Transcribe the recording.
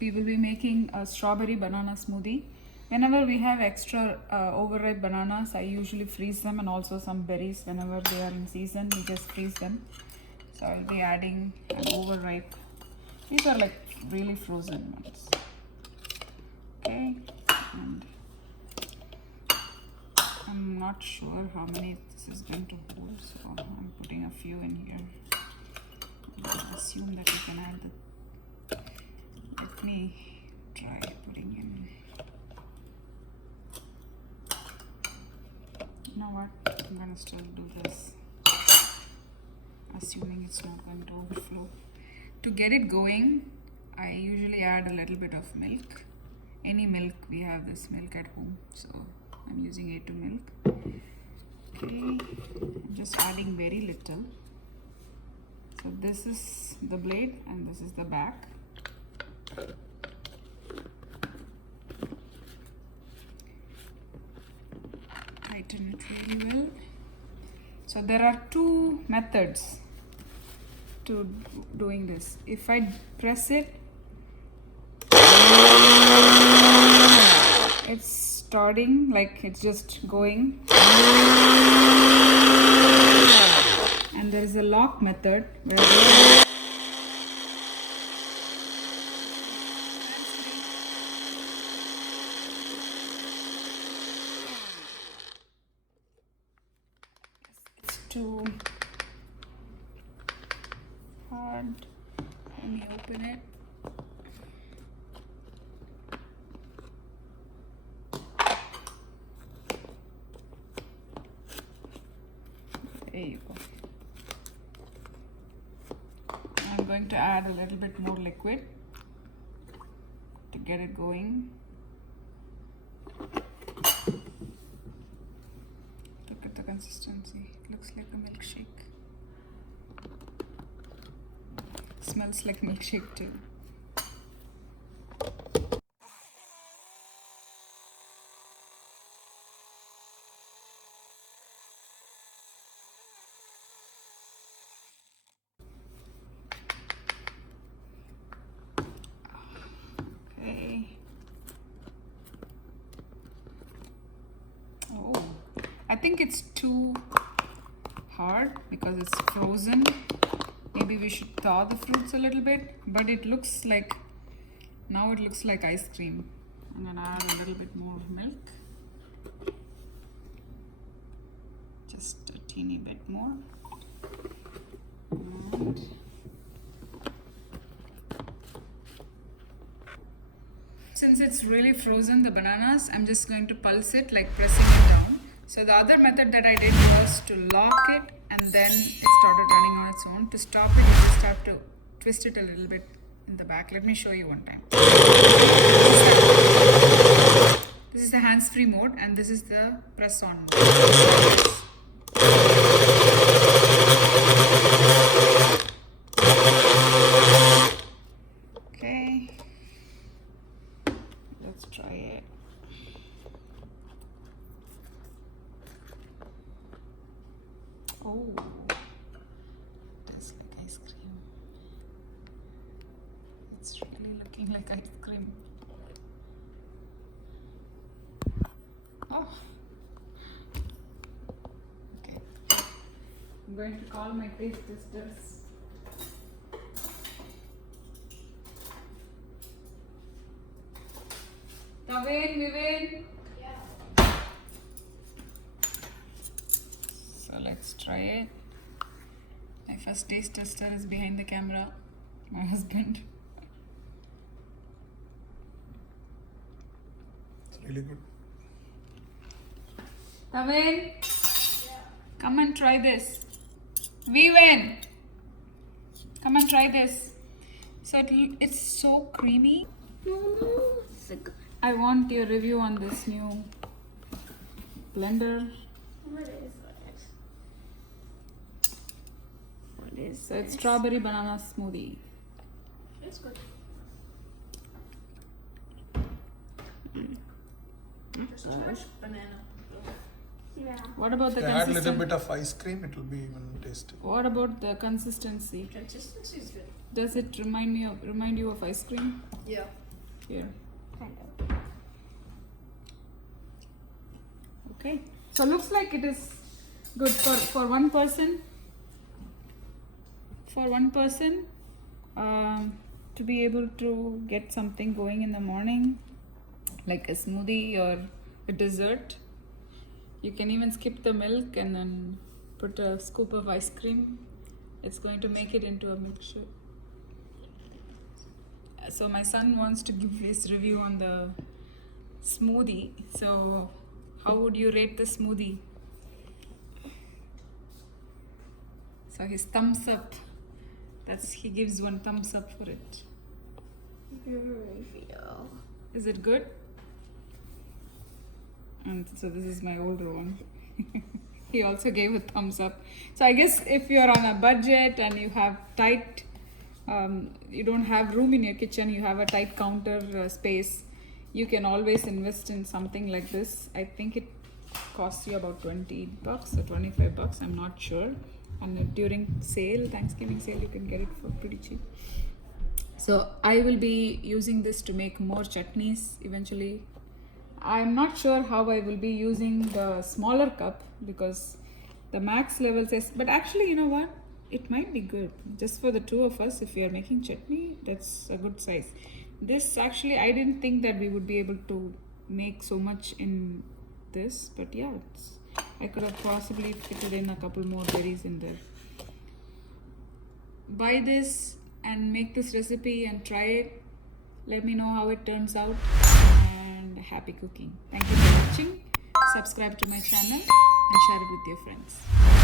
we will be making a strawberry banana smoothie. Whenever we have extra overripe bananas, I usually freeze them, and also some berries. Whenever they are in season, we just freeze them. So I'll be adding an overripe. These are like really frozen ones. Okay, and I'm not sure how many this is going to hold, so I'm putting a few in here. I assume that you can add the. Let me try putting in. You know what? I'm gonna still do this, assuming it's not going to overflow. To get it going, I usually add a little bit of milk. Any milk, we have this milk at home, so I'm using A2 milk. Okay, I'm just adding very little. So this is the blade and this is the back. Tighten it really well. So there are two methods to doing this. If I press it, it's starting, like it's just going. And there is a lock method where it's too hard. Let me open it. There you go. I'm going to add a little bit more liquid to get it going. Look at the consistency. It looks like a milkshake. Smells like milkshake too. I think it's too hard because it's frozen. Maybe we should thaw the fruits a little bit, but it looks like, now it looks like ice cream. I'm gonna add a little bit more milk. Just a teeny bit more. And since it's really frozen, the bananas, I'm just going to pulse it, like pressing it down. So the other method that I did was to lock it and then it started running on its own. To stop it, you just have to twist it a little bit in the back. Let me show you one time. This is the hands-free mode and this is the press-on mode. Okay, let's try it. Oh, tastes like ice cream. It's really looking like ice cream. Oh, okay. I'm going to call my taste testers. Vivin. So let's try it. My first taste tester is behind the camera, my husband. It's really good. Tavin, come and try this. Vivin, come and try this. So it's so creamy. I want your review on this new blender. What is it? What is So it's strawberry banana smoothie. It's good. Just too much banana. Yeah. What about the Add a little consistency? bit of ice cream, it will be even tasty. What about the consistency? Consistency is good. Does it remind you of ice cream? Yeah. Here. Kind of. Okay. So looks like it is good for one person. For one person, to be able to get something going in the morning, like a smoothie or a dessert. You can even skip the milk and then put a scoop of ice cream. It's going to make it into a milkshake. So my son wants to give his review on the smoothie. So how would you rate the smoothie? So his thumbs up. He gives one thumbs up for it. Review. Is it good? And so this is my older one. He also gave a thumbs up. So I guess if you're on a budget and you have tight, you don't have room in your kitchen, you have a tight counter space, you can always invest in something like this. I think it costs you about $20 or $25. I'm not sure. And during sale, Thanksgiving sale, you can get it for pretty cheap. So I will be using this to make more chutneys eventually. I'm not sure how I will be using the smaller cup because the max level says, but actually, you know what? It might be good just for the two of us. If we are making chutney, that's a good size. This actually, I didn't think that we would be able to make so much in this, but yeah, I could have possibly fitted in a couple more berries in there. Buy this and make this recipe and try it. Let me know how it turns out, and happy cooking. Thank you for watching. Subscribe to my channel and share it with your friends.